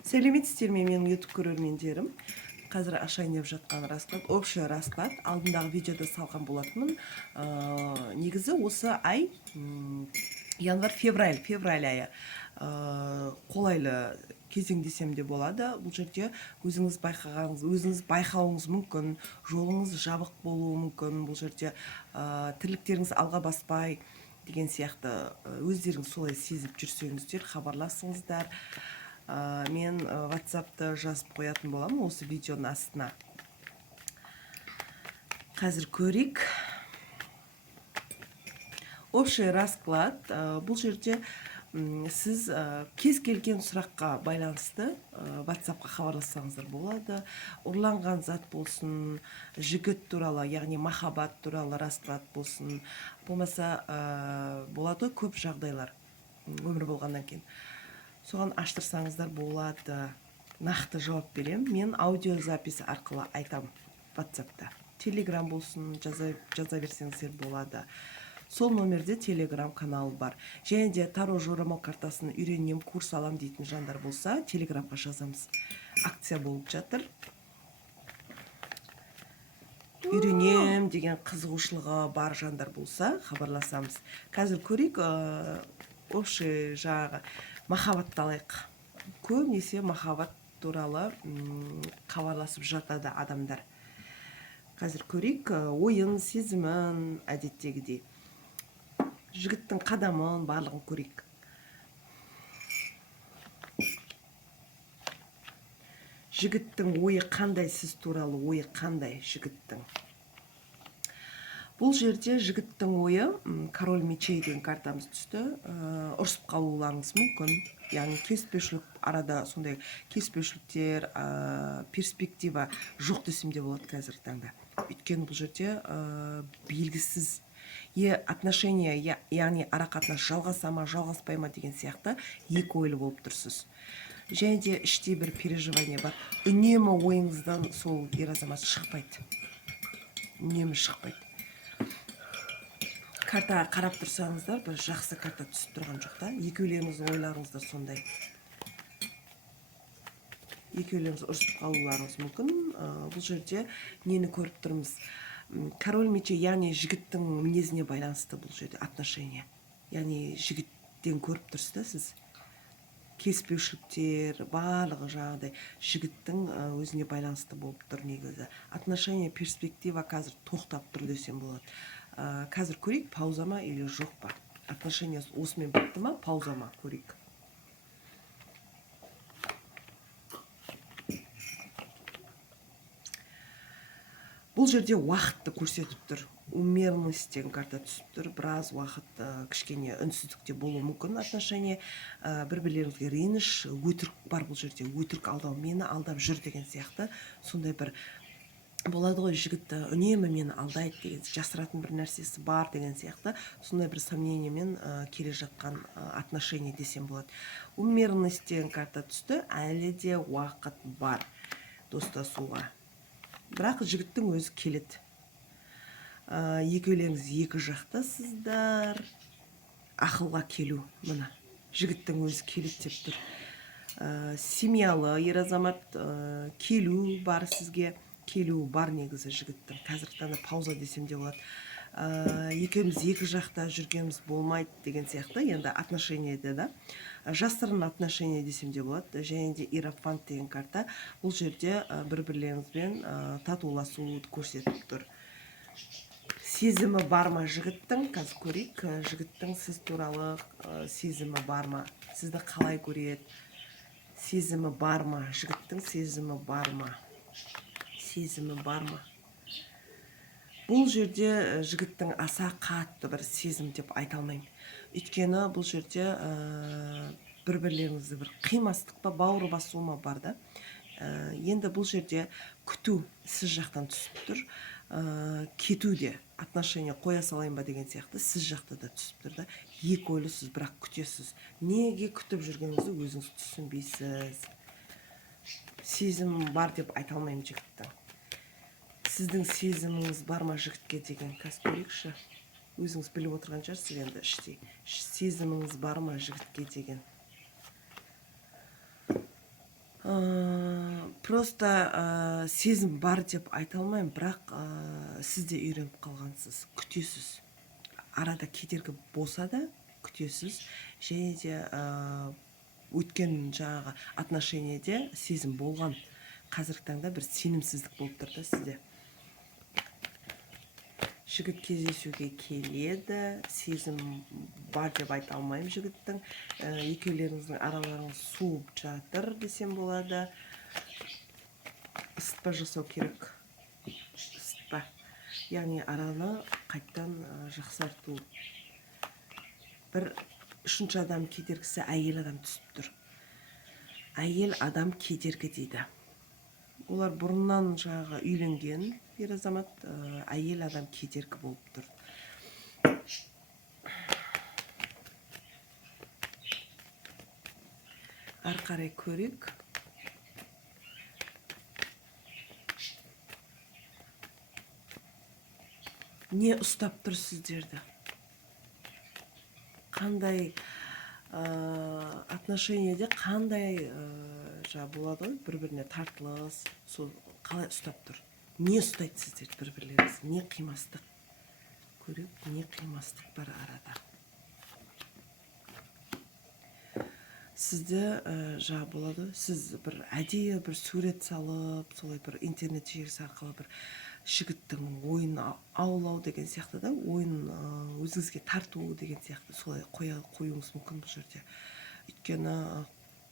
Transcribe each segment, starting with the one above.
Сәлеметсіздер ме менің YouTube көрермендерім? Қазір ашайын деп жатқан расклад, общий расклад. Алдындағы видеода салған болатынмын. Негізі осы ай январь-февраль айы қолайлы кезең десем де болады. Бұл жерде өзіңіз байқағаныңыз, өзіңіз байқауыңыз мүмкін, жолыңыз жабық болуы мүмкін. Бұл жерде тірліктеріңіз алға баспай деген сияқты өздеріңіз солай сезіп жүрсеңіздер, хабарласыңыздар. Мен WhatsApp'та жазып қоятын боламын осы видеоның астына. Қазір көрейік. Общий расклад. Бұл жерде сіз кез келген сұраққа байланысты WhatsAppқа хабарлассаңыздар болады. Ұрланған зат болсын, жігіт туралы, яғни махаббат туралы расклад болсын, болмаса болады көп жағдайлар өмір болғаннан кейін. Соған аштырсаңыздар болады. Нақты жауап берем. Мен аудиозапис арқылы айтам WhatsApp'та. Telegram болсын, жаза берсеңіздер болады. Сол номерде Telegram каналы бар. Және де таро жорамал картасын үйренем, курс алам дейтін жандар болса, Telegramға жазамыз. Акция болып жатыр. Үйренем деген қызығушылығы бар жандар болса, хабарласамыз. Қазір көрейік, общий жағы махаббатты алайық. Көбінесе махаббат туралы хабарласып жатады адамдар. Қазір көрейік, ойын, сезімін әдеттегідей. Жігіттің қадамын барлығын көрейік. Жігіттің ойы қандай, сіз туралы ойы қандай жігіттің? Бұл жерде жігіттің ойы, король мечей деген картамыз түсті, ұрсып қалуларыңыз мүмкін. Яғни келіспеушілік, арада сондай келіспеушіліктер, перспектива жоқ десем де болады қазіргі таңда. Өйткені бұл жерде белгісіз отношения, яғни арақатынас жалғаса ма, жалғаспай ма деген сияқты екі ойлы болып тұрсыз. Және де іште бір переживание бар. Үнемі ойыңыздан сол ер азамат шықпайды. Үнемі шықпайды. Картаға қарап тұрсаңыздар, бір жақсы карта түсіп тұрған жоқ та. Екеулеріңіздің ойларыңыздар сондай. Екеулеріңіз ұрысып қалуларыңыз мүмкін. Бұл жерде нені көріп тұрмыз? Король мечей, яғни жігіттің мінезіне байланысты бұл жерде отношения. Яғни жігіттен көріп тұрсыз да сіз. Келіспеушіліктер, барлығы жағдай жігіттің өзіне байланысты болып тұр негізі. Отношения, перспектива қазір тоқтап тұр десем болады. Қазір көрейік, пауза ма или жоқ па? Отношения осымен бітті ма, пауза ма, көрейік. Бұл жерде уақытты көрсетіп тұр. Умеренность деген карта түсіп тұр. Біраз уақыт кішкене үнсіздікте болуы мүмкін отношения. Бір-бірлеріңізге реніш, өтірік бар бұл жерде. Өтірік алдау, мені алдап жүр деген сияқты. Сондай бір болады ғой, жігіт үнемі мені алдайды деген, жасыратын бір нәрсесі бар деген сияқты. Сондай бір сомнениемен келе жатқан отношения десем болады. Умеренность деген карта түсті. Әлі де уақыт бар достасуға. Бірақ жігіттің өзі келеді. Екеулеріңіз екі жақтасыздар. Ақылға келу, мына. Жігіттің өзі келеді деп тұр. Семьялы ер азамат келу бар сізге. Келу бар негізі жігіттің. Қазіргі таңда пауза десем де болады. Екеуміз екі жақта жүргеніміз болмайды деген сияқты. Енді отношениеде да. Жасырын отношения десем де болады. Және де иерофант деген карта. Бұл жерде бір-бірлеріңізбен татуласуды көрсетіп тұр. Сезімі бар ма жігіттің? Қазір көрейік. Жігіттің сіз туралы сезімі бар ма? Сізді қалай көреді? Сезімі бар ма? Жігіттің сезімі бар ма? Сезімі бар ма? Бұл жерде жігіттің аса қатты бір сезім деп айта алмаймын. Өйткені бұл жерде бір-бірлеріңізді бір қимастық па, бауыр басу ма бар да. Енді бұл жерде күту сіз жақтан түсіп тұр. Кету де, отношения қоя салайын ба деген сияқты сіз жақта да түсіп тұр да. Екі ойлысыз, бірақ күтесіз. Неге күтіп жүргеніңізді өзіңіз түсінбейсіз. Сезім бар деп айта алмаймын жігіттің. Сіздің сезіміңіз бар ма жігітке деген? Қазір көрейікші. Өзіңіз біліп отырған шығарсыз енді іштей. Сезіміңіз бар ма жігітке деген? Просто сезім бар деп айта алмаймын, бірақ сіз де үйреніп қалғансыз, күтесіз. Арада кедергі болса да күтесіз, және де өткен жаңағы отношениеде сезім болған. Қазіргі таңда бір сенімсіздік болып тұр да сізде. Жігіт кездесуге келеді, сезім бар деп айта алмаймын жігіттің. Екеулеріңіздің араларыңыз суып жатыр десем болады. Ысытпа жасау керек. Ысытпа. Яғни араны қайттан жақсарту. Бір үшінші адам кедергісі әйел адам түсіп тұр. Әйел адам кедергі дейді. Олар бұрыннан жаңағы үйленген ер азамат, әйел адам кедергі болып тұр. Ары қарай көрейік. Не ұстап тұр сіздерді? Қандай отношениеде қандай болады ғой, бір-біріне тартылыс, сол қалай ұстап тұр? Не ұстайды сіздерді бір-бірлеріңіз? Не қимастық? Көрейік, не қимастық бар арада? Сізді болады, сіз бір әдейі бір сурет салып, солай бір интернет желісі арқылы бір жігіттің ойын аулау деген сияқты да, ойын өзіңізге тарту деген сияқты солай қоюыңыз мүмкін бұл жерде. Өйткені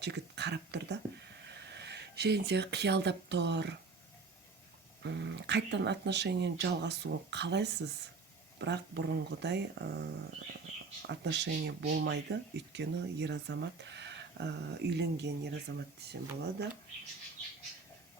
жігіт қарап тұр да, және де қиялдап тұр. Қайттан отношениені жалғасуын қалайсыз, бірақ бұрынғыдай отношение болмайды. Өйткені ер азамат, үйленген ер азамат десем болады.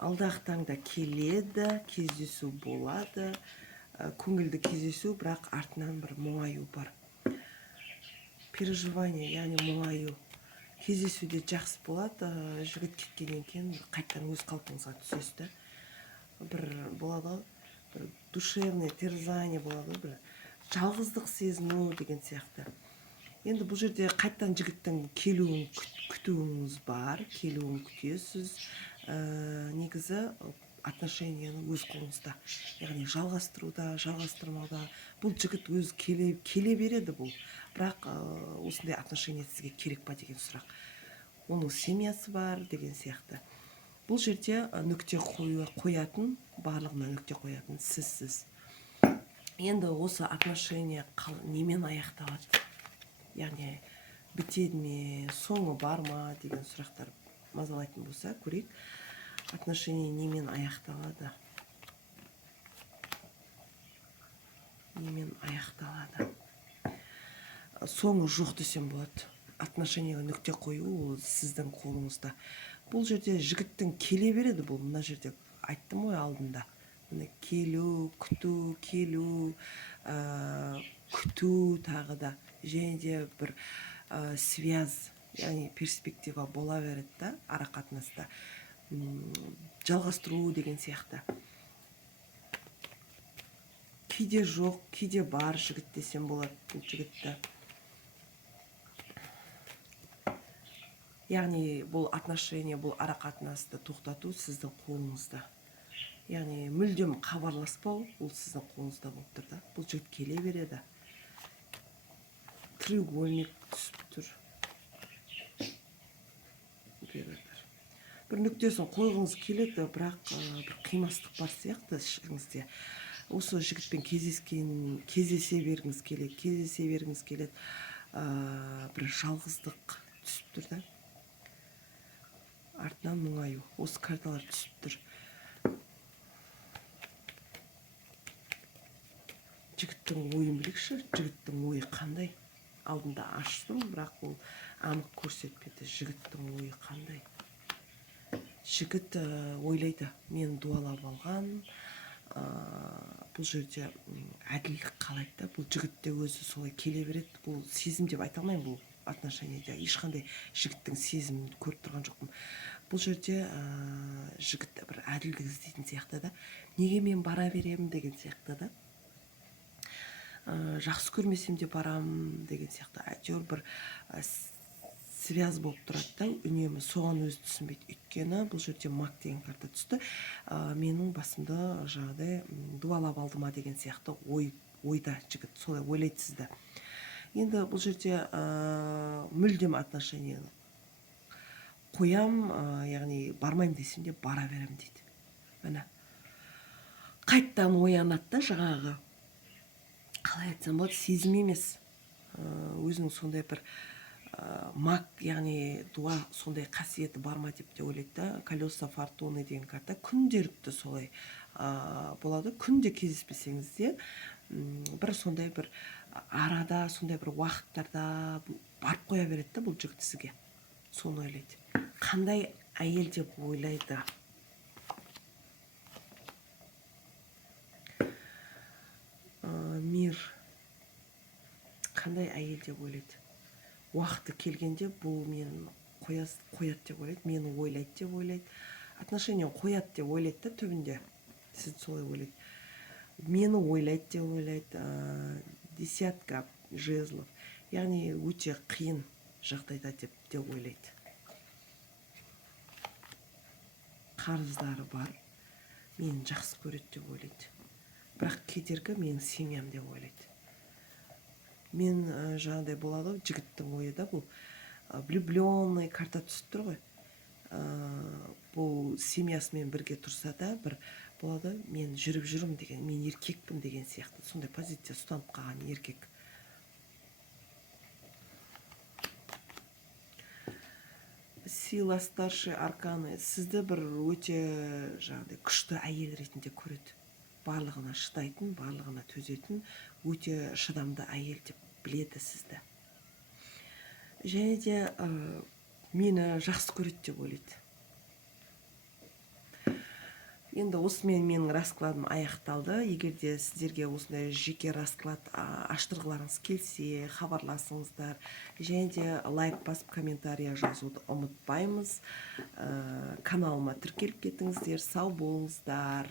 Алдағы таңда келеді, кездесу болады, көңілді кездесу, бірақ артынан бір мұңаю бар. Переживание, яғни мұңаю. Кездесуде жақсы болады, жігіт кеткеннен кейін қайттан өз қалпыңызға түсесіз. Бір болады, бір душевный терзание болады, бір жалғыздық сезіну деген сияқты. Енді бұл жерде қайттан жігіттің келуін күтуіңіз бар, келуін күтесіз. Негізі отношениені өз қолыңызда, яғни жалғастыруда, жалғастырмауда. Бұл жігіт өз келе береді бұл, бірақ осындай отношение сізге керек па деген сұрақ. Оның семьясы бар деген сияқты. Бұл жерде нүкте қоятын, барлығына нүкте қоятын сізсіз. Енді осы отношение немен аяқталады? Яғни бітеді ме, соңы бар ма деген сұрақтар мазалайтын болса, көрейік. Отношение немен аяқталады? Немен аяқталады? Соңы жоқ десем болады. Отношениеге нүкте қою ол сіздің қолыңызда. Бұл жерде жігіттің келе береді, бұл мына жерде айттым ғой алдында. Келу, күту, келу, күту тағы да, және де бір связь, яғни перспектива бола береді да, ара қатынаста. Жалғастыру деген сияқты. Кейде жоқ, кейде бар жігіт десем болады бұл жігітті. Яғни бұл отношение, бұл ара қатынасты тоқтату сіздің қолыңызда. Яғни мүлдем хабарласпау, ол сіздің қолыңызда болып тұр да. Бұл жігіт келе береді. Треугольник түсіп тұр. Бір нүктесін қойғыңыз келеді, бірақ бір қимастық бар сияқты ішіңізде. Осы жігітпен кездесе бергіңіз келеді, бір жалғыздық түсіп тұр да. Артынан мұңаю, осы карталар түсіп тұр. Жігіттің ойын білікші, жігіттің ойы қандай? Алдында аштым, бірақ ол анық көрсетпеді. Жігіттің ойы қандай? Жігіт ойлайды, мен дуалап алған, бұл жерде әділдік қалайды да, бұл жігітте өзі солай келе береді. Бұл сезім деп айта алмаймын, бұл отношениеде ешқандай жігіттің сезімін көріп тұрған жоқпын. Бұл жерде жігіт бір әділдік іздейтін сияқты да, неге мен бара беремін деген сияқты да, жақсы көрмесем де барам деген сияқты. Әйтеуір бір связь болып тұрады да, үнемі соған өзі түсінбейді. Өйткені бұл жерде мак деген карта түсті. Менің басымды жаңағыдай дуалап алды ма деген сияқты ойда жігіт солай ойлайды сізді. Енді бұл жерде мүлдем отношение қоям, яғни бармайым десем де бара берем дейді. Міне қайттан оянады да, жаңағы қалай айтсам болады, сезім емес, өзінің сондай бір маг, яғни дуа сондай қасиеті бар ма деп те ойлайды да. Колеса фортуны деген карта күнделікті солай болады. Күнде кездеспесеңіз де бір сондай бір арада, сондай бір уақыттарда барып қоя береді да бұл жігіт сізге. Соны ойлайды. Қандай әйел деп ойлайды? Мир. Қандай әйел деп ойлайды? Уақыты келгенде бұл мені қояды деп ойлайды, мені ойлайды деп ойлайды. Отношение қояды деп ойлайды да түбінде. Сіз солай ойлайды. Мені ойлайды деп ойлайды. Десятка жезлов. Яғни өте қиын жағдайда деп ойлайды. Қарыздары бар. Мені жақсы көреді деп ойлайды. Бірақ кедергі менің семьям деп ойлайды. Мен жаңағыдай болады, жігіттің ойы да бұл влюбленный карта түсіп тұр ғой. Бұл семьясымен бірге тұрса да бір болады, мен жүріп жүрмін деген, мен еркекпін деген сияқты сондай позиция ұстанып қалған еркек. Сила старший арканы сізді бір өте жаңағыдай күшті әйел ретінде көреді. Барлығына шыдайтын, барлығына төзетін, өте шыдамды әйел деп біледі сізді. Және де мені жақсы көреді деп ойлайды. Енді осымен менің раскладым аяқталды. Егер де сіздерге осындай жеке расклад аштырғыларыңыз келсе, хабарласыңыздар. Және де лайк басып комментария жазуды ұмытпаймыз. Каналыма тіркеліп кетіңіздер. Сау болыңыздар.